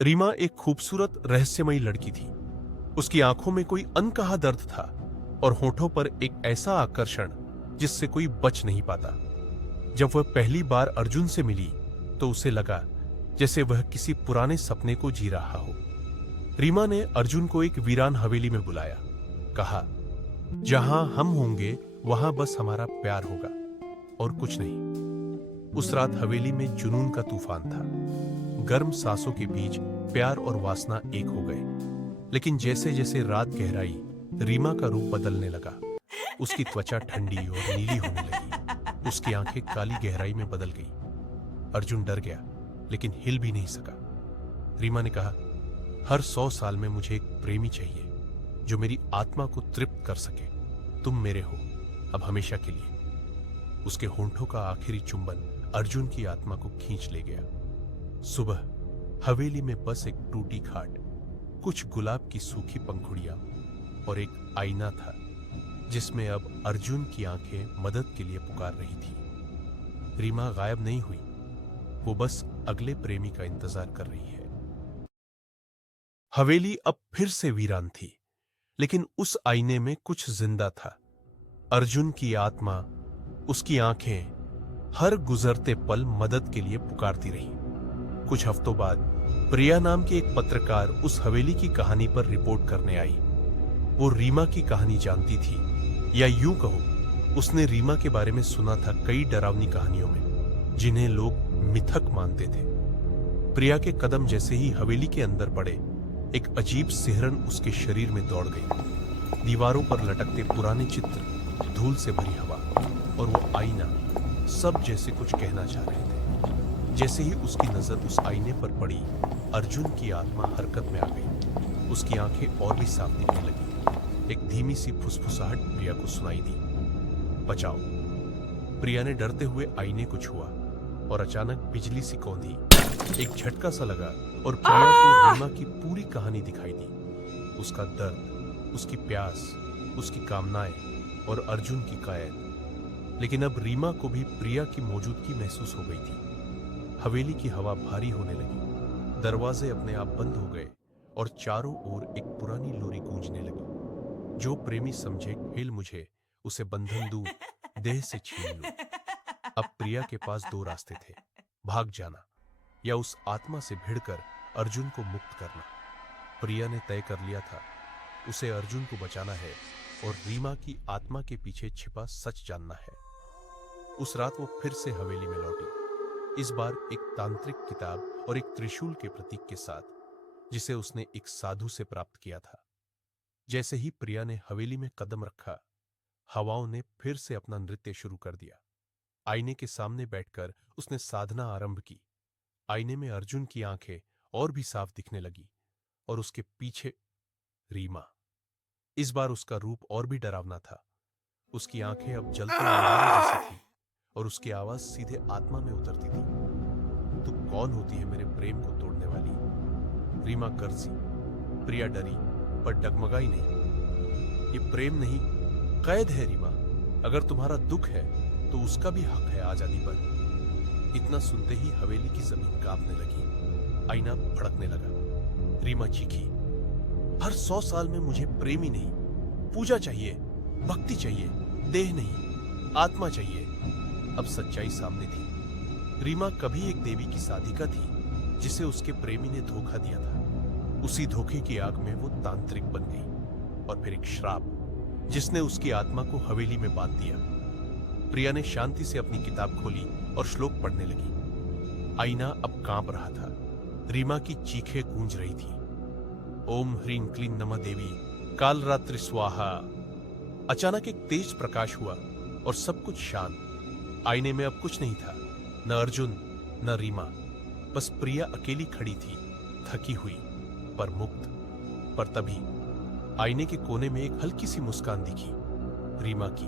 रीमा एक खूबसूरत रहस्यमयी लड़की थी। उसकी आंखों में कोई अनकहा दर्द था और होठों पर एक ऐसा आकर्षण जिससे कोई बच नहीं पाता। जब वह पहली बार अर्जुन से मिली तो उसे लगा जैसे वह किसी पुराने सपने को जी रहा हो। रीमा ने अर्जुन को एक वीरान हवेली में बुलाया। कहा, जहां हम होंगे वहां बस हमारा प्यार होगा और कुछ नहीं। उस रात हवेली में जुनून का तूफान था। गर्म सांसों के बीच प्यार और वासना एक हो गए। लेकिन जैसे जैसे रात गहराई, रीमा का रूप बदलने लगा। उसकी त्वचा ठंडी और नीली होने लगी। उसकी आंखें काली गहराई में बदल गई। अर्जुन डर गया, लेकिन हिल भी नहीं सका। रीमा ने कहा, हर 100 साल में मुझे एक प्रेमी चाहिए जो मेरी आत्मा को तृप्त कर सके। तुम मेरे हो, अब हमेशा के लिए। उसके होंठों का आखिरी चुंबन अर्जुन की आत्मा को खींच ले गया। सुबह हवेली में बस एक टूटी खाट, कुछ गुलाब की सूखी पंखुड़ियां और एक आईना था जिसमें अब अर्जुन की आंखें मदद के लिए पुकार रही थी। रीमा गायब नहीं हुई, वो बस अगले प्रेमी का इंतजार कर रही है। हवेली अब फिर से वीरान थी, लेकिन उस आईने में कुछ जिंदा था। अर्जुन की आत्मा, उसकी आंखें हर गुजरते पल मदद के लिए पुकारती रही। कुछ हफ्तों बाद प्रिया नाम की एक पत्रकार उस हवेली की कहानी पर रिपोर्ट करने आई। वो रीमा की कहानी जानती थी, या यूं कहो, उसने रीमा के बारे में सुना था कई डरावनी कहानियों में, जिन्हें लोग मिथक मानते थे। प्रिया के कदम जैसे ही हवेली के अंदर पड़े, एक अजीब सिहरन उसके शरीर में दौड़ गई। दीवारों पर लटकते पुराने चित्र, धूल से भरी हवा और वो आईना, सब जैसे कुछ कहना चाह रहे थे। जैसे ही उसकी नजर उस आईने पर पड़ी, अर्जुन की आत्मा हरकत में आ गई। उसकी आंखें और भी साफ दिखने लगी। एक धीमी सी फुसफुसाहट प्रिया को सुनाई दी, बचाओ। प्रिया ने डरते हुए आईने को छुआ और अचानक बिजली सी कौंधी। एक झटका सा लगा और प्रिया को रीमा की पूरी कहानी दिखाई दी। उसका दर्द, उसकी प्यास, उसकी कामनाएं और अर्जुन की कायर। लेकिन अब रीमा को भी प्रिया की मौजूदगी महसूस हो गई थी। हवेली की हवा भारी होने लगी। दरवाजे अपने आप बंद हो गए और चारों ओर एक पुरानी लोरी गूंजने लगी। जो प्रेमी समझे खेल मुझे, उसे बंधन दूं, देह से छीन लूं। अब प्रिया के पास 2 रास्ते थे, भाग जाना या उस आत्मा से भिड़कर अर्जुन को मुक्त करना। प्रिया ने तय कर लिया था, उसे अर्जुन को बचाना है और रीमा की आत्मा के पीछे छिपा सच जानना है। उस रात वो फिर से हवेली में लौटी, इस बार एक तांत्रिक किताब और एक त्रिशूल के प्रतीक के साथ, जिसे उसने एक साधु से प्राप्त किया था। जैसे ही प्रिया ने हवेली में कदम रखा, हवाओं ने फिर से अपना नृत्य शुरू कर दिया। आईने के सामने बैठकर उसने साधना आरंभ की। आईने में अर्जुन की आंखें और भी साफ दिखने लगी और उसके पीछे रीमा। इस बार उसका रूप और भी डरावना था। उसकी आंखें अब जलते अंगारों जैसी थी और उसकी आवाज सीधे आत्मा में उतरती थी। तू कौन होती है मेरे प्रेम को तोड़ने वाली? रीमा गरजी। प्रिया डरी पर डगमगाई नहीं। ये प्रेम नहीं, कैद है रीमा। अगर तुम्हारा दुख है तो उसका भी हक है आजादी पर। इतना सुनते ही हवेली की जमीन कांपने लगी। आईना भड़कने लगा। रीमा चीखी, हर 100 साल में मुझे प्रेमी नहीं, पूजा चाहिए, भक्ति चाहिए, देह नहीं, आत्मा चाहिए। अब सच्चाई सामने थी। रीमा कभी एक देवी की साधिका थी जिसे उसके प्रेमी ने धोखा दिया था। उसी धोखे की आग में वो तांत्रिक बन गई और फिर एक श्राप जिसने उसकी आत्मा को हवेली में बांध दिया। प्रिया ने शांति से अपनी किताब खोली और श्लोक पढ़ने लगी। आईना अब कांप रहा था। रीमा की चीखें गूंज रही थी, ओम ह्रीं क्लीं नमः देवी काल रात्रि स्वाहा। अचानक एक तेज प्रकाश हुआ और सब कुछ शांत। आईने में अब कुछ नहीं था, न अर्जुन न रीमा, बस प्रिया अकेली खड़ी थी, थकी हुई पर मुक्त। पर तभी आईने के कोने में एक हल्की सी मुस्कान दिखी, रीमा की।